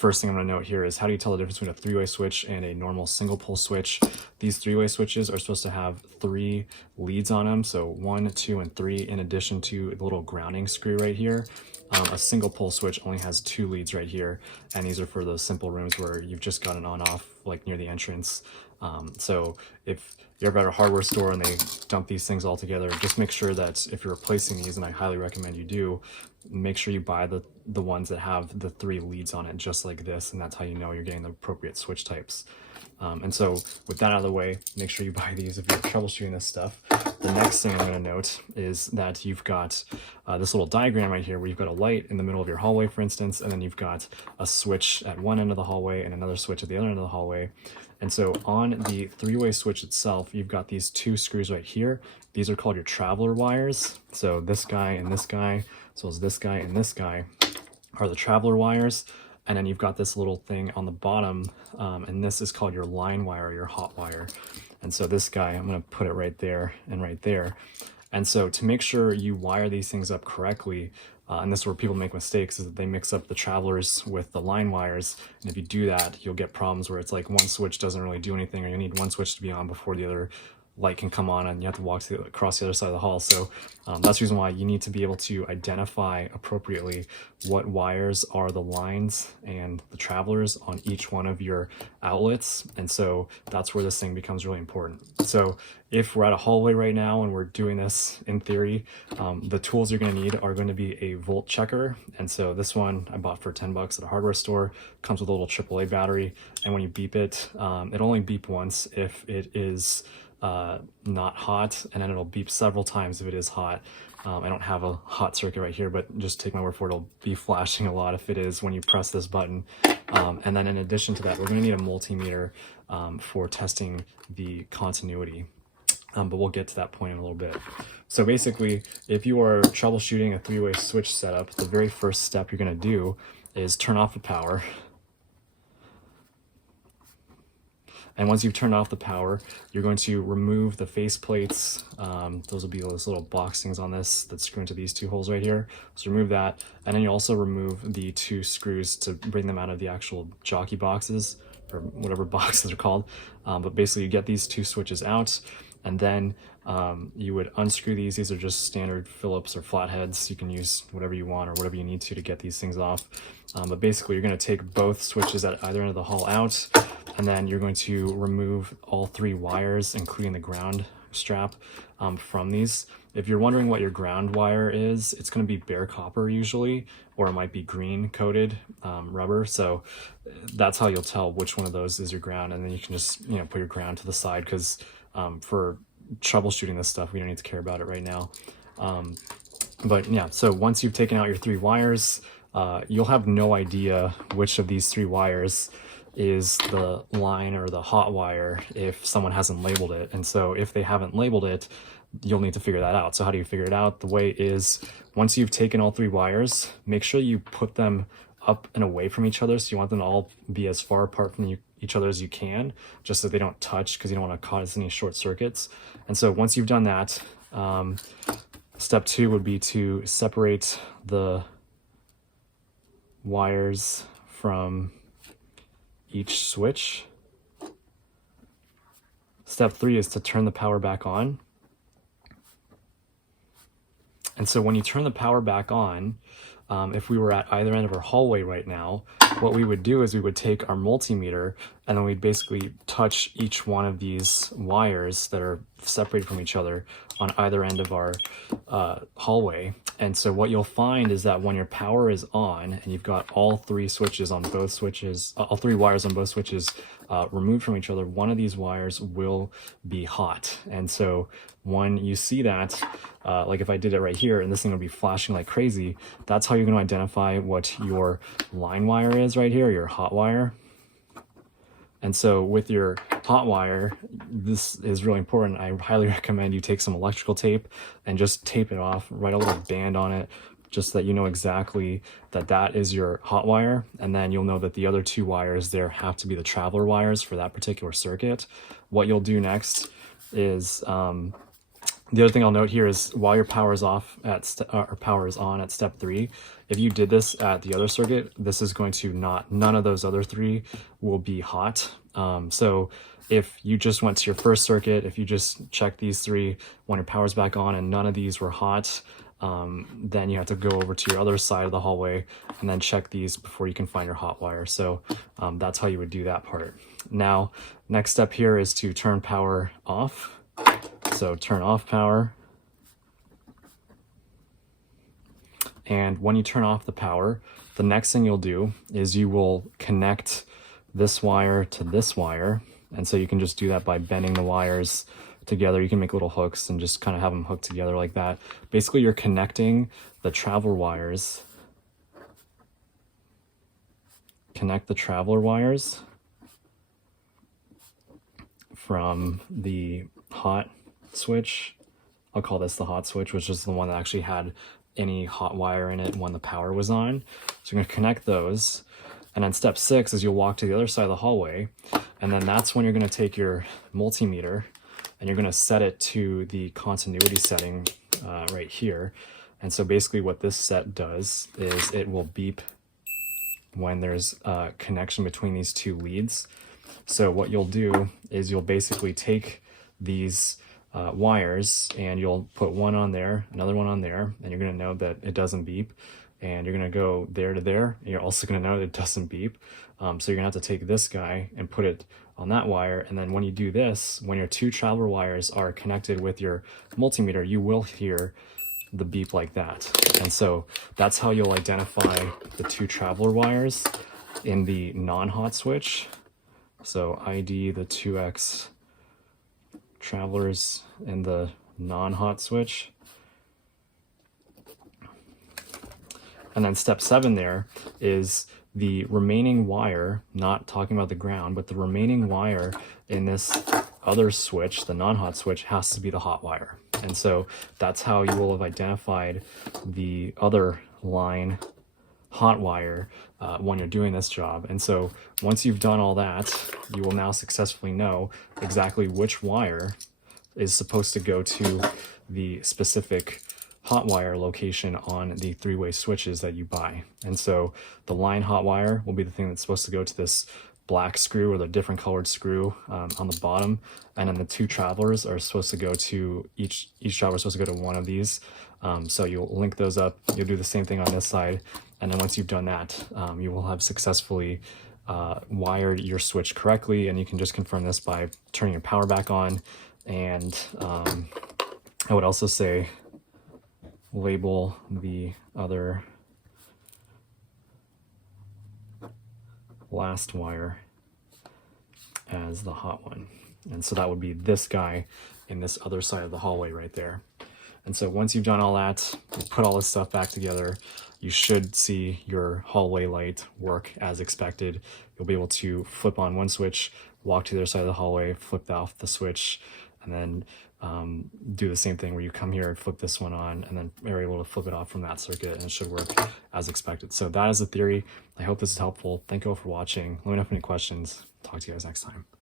first thing I'm going to note here is how do you tell the difference between a three-way switch and a normal single pole switch? These three-way switches are supposed to have 3 leads on them, so 1, 2, and 3, in addition to the little grounding screw right here. A single pole switch only has 2 leads right here, and these are for those simple rooms where you've just got an on-off like near the entrance. So if you're ever at a hardware store and they dump these things all together, just make sure that if you're replacing these, and I highly recommend you do, make sure you buy the ones that have the 3 leads on it, just like this, and that's how you know you're getting the appropriate switch types. And so with that out of the way, make sure you buy these if you're troubleshooting this stuff. The next thing I'm going to note is that you've got this little diagram right here where you've got a light in the middle of your hallway, for instance, and then you've got a switch at one end of the hallway and another switch at the other end of the hallway. And so on the three-way switch itself, you've got these 2 screws right here. These are called your traveler wires. So this guy and this guy, as well as this guy and this guy, are the traveler wires. And then you've got this little thing on the bottom, and this is called your line wire, or your hot wire. And so this guy, I'm going to put it right there and right there. And so to make sure you wire these things up correctly, and this is where people make mistakes, is that they mix up the travelers with the line wires. And if you do that, you'll get problems where it's like one switch doesn't really do anything, or you need one switch to be on before the other light can come on, and you have to walk across the other side of the hall. So that's the reason why you need to be able to identify appropriately what wires are the lines and the travelers on each one of your outlets. And so that's where this thing becomes really important. So if we're at a hallway right now and we're doing this in theory, the tools you're going to need are going to be a volt checker. And so this one I bought for 10 bucks at a hardware store, comes with a little AAA battery. And when you beep it, it'll only beep once if it is not hot, and then it'll beep several times if it is hot. I don't have a hot circuit right here, but just take my word for it, it'll be flashing a lot if it is when you press this button. And then in addition to that, we're going to need a multimeter for testing the continuity. But we'll get to that point in a little bit. So basically, if you are troubleshooting a three-way switch setup, the very first step you're going to do is turn off the power. And once you've turned off the power, you're going to remove the face plates. Those will be those little box things on this that screw into these 2 holes right here. So remove that. And then you also remove the 2 screws to bring them out of the actual jockey boxes, or whatever boxes are called. But basically you get these 2 switches out, and then you would unscrew these. These are just standard Phillips or flatheads. You can use whatever you want or whatever you need to get these things off. But basically you're going to take both switches at either end of the hall out, and then you're going to remove all 3 wires, including the ground strap, from these. If you're wondering what your ground wire is, it's going to be bare copper usually, or it might be green coated rubber. So that's how you'll tell which one of those is your ground, and then you can just put your ground to the side, because for troubleshooting this stuff, we don't need to care about it right now. But yeah, so once you've taken out your 3 wires, you'll have no idea which of these 3 wires is the line or the hot wire if someone hasn't labeled it. And so if they haven't labeled it, you'll need to figure that out. So how do you figure it out? The way is, once you've taken all 3 wires, make sure you put them up and away from each other. So you want them to all be as far apart from each other as you can, just so they don't touch, because you don't want to cause any short circuits. And so once you've done that, step 2 would be to separate the wires from each switch. Step 3 is to turn the power back on. And so when you turn the power back on, if we were at either end of our hallway right now, what we would do is we would take our multimeter, and then we'd basically touch each one of these wires that are separated from each other on either end of our hallway. And so what you'll find is that when your power is on and you've got all 3 switches on both switches, all 3 wires on both switches removed from each other, one of these wires will be hot. And so when you see that, like if I did it right here and this thing would be flashing like crazy, that's how you're going to identify what your line wire is right here, your hot wire. And so with your hot wire, this is really important. I highly recommend you take some electrical tape and just tape it off, write a little band on it, just so that you know exactly that that is your hot wire. And then you'll know that the other 2 wires there have to be the traveler wires for that particular circuit. What you'll do next is The other thing I'll note here is while your power is off at or power is on at step 3, if you did this at the other circuit, this is going to none of those other 3 will be hot. So if you just went to your first circuit, if you just checked these 3 when your power's back on and none of these were hot, then you have to go over to your other side of the hallway and then check these before you can find your hot wire. So that's how you would do that part. Now, next step here is to turn power off. So turn off power. And when you turn off the power, the next thing you'll do is you will connect this wire to this wire. And so you can just do that by bending the wires together. You can make little hooks and just kind of have them hooked together like that. Basically, you're connecting the traveler wires. Connect the traveler wires from the hot switch. I'll call this the hot switch, which is the one that actually had any hot wire in it when the power was on. So you're going to connect those. And then step 6 is you'll walk to the other side of the hallway. And then that's when you're going to take your multimeter and you're going to set it to the continuity setting right here. And so basically what this set does is it will beep when there's a connection between these 2 leads. So what you'll do is you'll basically take these wires and you'll put one on there, another one on there, and you're going to know that it doesn't beep. And you're going to go there to there, and you're also going to know that it doesn't beep. So you're going to have to take this guy and put it on that wire. And then when you do this, when your 2 traveler wires are connected with your multimeter, you will hear the beep like that. And so that's how you'll identify the 2 traveler wires in the non-hot switch. So ID the 2X travelers in the non-hot switch. And then step 7 there is the remaining wire, not talking about the ground, but the remaining wire in this other switch, the non-hot switch, has to be the hot wire. And so that's how you will have identified the other line hot wire when you're doing this job. And so once you've done all that, you will now successfully know exactly which wire is supposed to go to the specific hot wire location on the 3-way switches that you buy. And so the line hot wire will be the thing that's supposed to go to this black screw or the different colored screw on the bottom. And then the 2 travelers are supposed to go to each traveler is supposed to go to one of these. So you'll link those up. You'll do the same thing on this side. And then once you've done that, you will have successfully wired your switch correctly. And you can just confirm this by turning your power back on. And I would also say label the other last wire as the hot one. And so that would be this guy in this other side of the hallway right there. And so once you've done all that, you put all this stuff back together, you should see your hallway light work as expected. You'll be able to flip on one switch, walk to the other side of the hallway, flip off the switch, and then do the same thing where you come here and flip this one on, and then you're able to flip it off from that circuit, and it should work as expected. So that is the theory. I hope this is helpful. Thank you all for watching. Let me know if you have any questions. Talk to you guys next time.